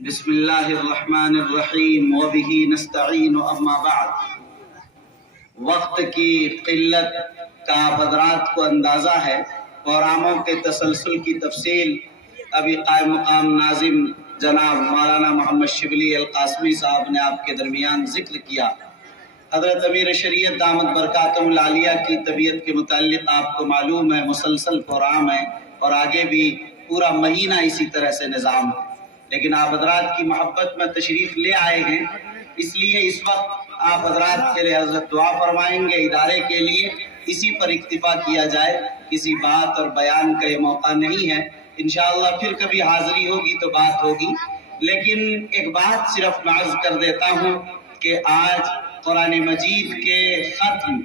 بسم اللہ الرحمن الرحیم وبہ نستعین اما بعد۔ وقت کی قلت کا آپ حضرات کو اندازہ ہے، پروگراموں کے تسلسل کی تفصیل ابھی قائم مقام ناظم جناب مولانا محمد شبلی القاسمی صاحب نے آپ کے درمیان ذکر کیا۔ حضرت امیر شریعت دامت برکاتہم العالیہ کی طبیعت کے متعلق آپ کو معلوم ہے، مسلسل پروگرام ہے اور آگے بھی پورا مہینہ اسی طرح سے نظام ہے، لیکن آپ حضرات کی محبت میں تشریف لے آئے ہیں، اس لیے اس وقت آپ حضرات کے لیے حضرت دعا فرمائیں گے۔ ادارے کے لیے اسی پر اکتفا کیا جائے، کسی بات اور بیان کا یہ موقع نہیں ہے۔ انشاءاللہ پھر کبھی حاضری ہوگی تو بات ہوگی، لیکن ایک بات صرف میں عرض کر دیتا ہوں کہ آج قرآن مجید کے ختم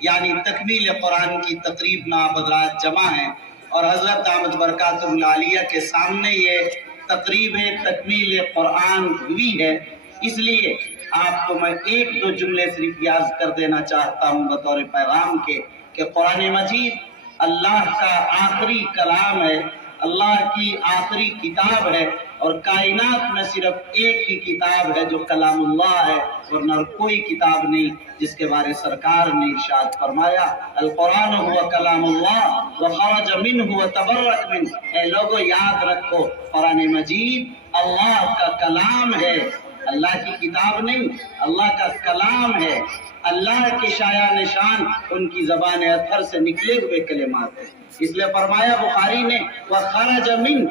یعنی تکمیل قرآن کی تقریب میں آپ حضرات جمع ہیں اور حضرت دامت برکاتہم العالیہ کے سامنے یہ تقریب تکمیل قرآن ہوئی ہے، اس لیے آپ کو میں ایک دو جملے صرف یاد کر دینا چاہتا ہوں بطور پیغام کے کہ قرآن مجید اللہ کا آخری کلام ہے، اللہ کی آخری کتاب ہے، اور کائنات میں صرف ایک ہی کتاب ہے جو کلام اللہ ہے، ورنہ کوئی کتاب نہیں، جس کے بارے سرکار نے ارشاد فرمایا القرآن هو کلام اللہ وخرج منہ وتبرأ منہ۔ اے لوگو یاد رکھو، قرآن مجید اللہ کا کلام ہے، اللہ کی کتاب نہیں، اللہ کا کلام ہے، اللہ کے شایع نشان ان کی زبان اطہر سے نکلے ہوئے کلمات ہیں۔ اس لیے فرمایا بخاری نے وخرج منہ،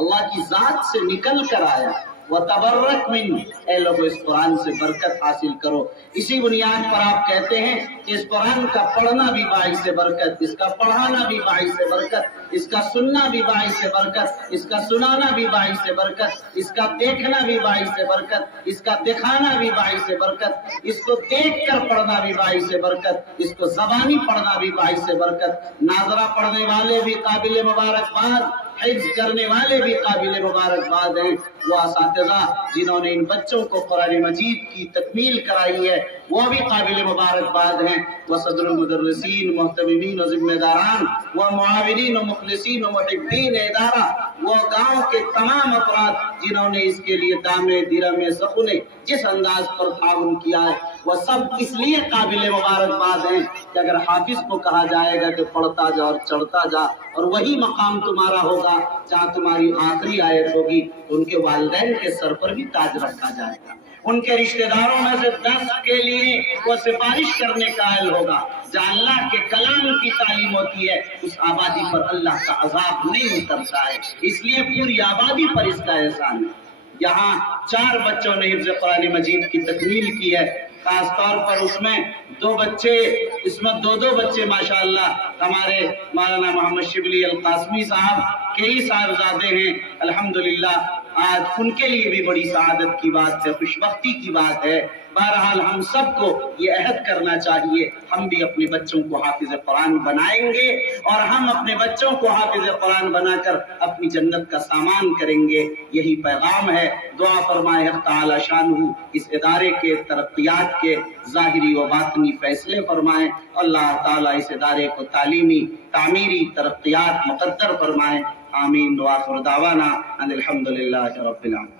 اللہ کی ذات سے نکل کر آیا، وتبرک من، اے لوگو اس قرآن سے برکت حاصل کرو۔ اسی بنیاد پر آپ کہتے ہیں کہ اس قرآن کا پڑھنا بھی باعث برکت، اس کا پڑھانا بھی باعث برکت، اس کا سننا بھی باعث برکت، اس کا سنانا بھی باعث برکت، اس کا دیکھنا بھی باعث برکت، اس کا دکھانا بھی باعث برکت، اس کو دیکھ کر پڑھنا بھی باعث برکت، اس کو زبانی پڑھنا بھی باعث برکت۔ ناظرہ پڑھنے والے بھی قابل مبارکباد، حفظ کرنے والے بھی قابل مبارکباد ہیں۔ وہ اساتذہ جنہوں نے ان بچوں کو قرآن مجید کی تکمیل کرائی ہے وہ بھی قابل مبارکباد ہیں۔ وہ صدر المدرسین، محتممین و ذمہ داران، وہ معاونین و مخلصین و محبین ادارہ، وہ گاؤں کے تمام افراد جنہوں نے اس کے لیے دامے درہمے سخنے جس انداز پر تعاون کیا ہے، وہ سب اس لیے قابل مبارکباد ہیں کہ اگر حافظ کو کہا جائے گا کہ پڑھتا جا اور چڑھتا جا اور وہی مقام تمہارا ہوگا جہاں تمہاری آخری آیت ہوگی، ان کے والدین کے سر پر بھی تاج رکھا جائے گا، ان کے رشتہ داروں میں سے 10 کے لیے وہ سفارش کرنے کا اہل ہوگا۔ جہاں اللہ کے کلام کی تعلیم ہوتی ہے اس آبادی پر اللہ کا عذاب نہیں اترتا ہے، اس لیے پوری آبادی پر اس کا احسان ہے۔ یہاں 4 بچوں نے حفظ قرآن مجید کی تکمیل کی ہے، خاص طور پر اس میں 2 بچے، اس میں 2 بچے ماشاءاللہ ہمارے مولانا محمد شبلی القاسمی صاحب کے ہی صاحبزادے ہیں۔ الحمدللہ آج ان کے لیے بھی بڑی سعادت کی بات ہے، خوشبختی کی بات ہے۔ بہرحال ہم سب کو یہ عہد کرنا چاہیے ہم بھی اپنے بچوں کو حافظ قرآن بنائیں گے اور ہم اپنے بچوں کو حافظ قرآن بنا کر اپنی جنت کا سامان کریں گے، یہی پیغام ہے۔ دعا فرمائے حق تعالی شانہ اس ادارے کے ترقیات کے ظاہری و باطنی فیصلے فرمائے، اللہ تعالی اس ادارے کو تعلیمی تعمیری ترقیات مقدر فرمائے، آمین۔ وآخر دعوانا ان الحمدللہ رب العالمین۔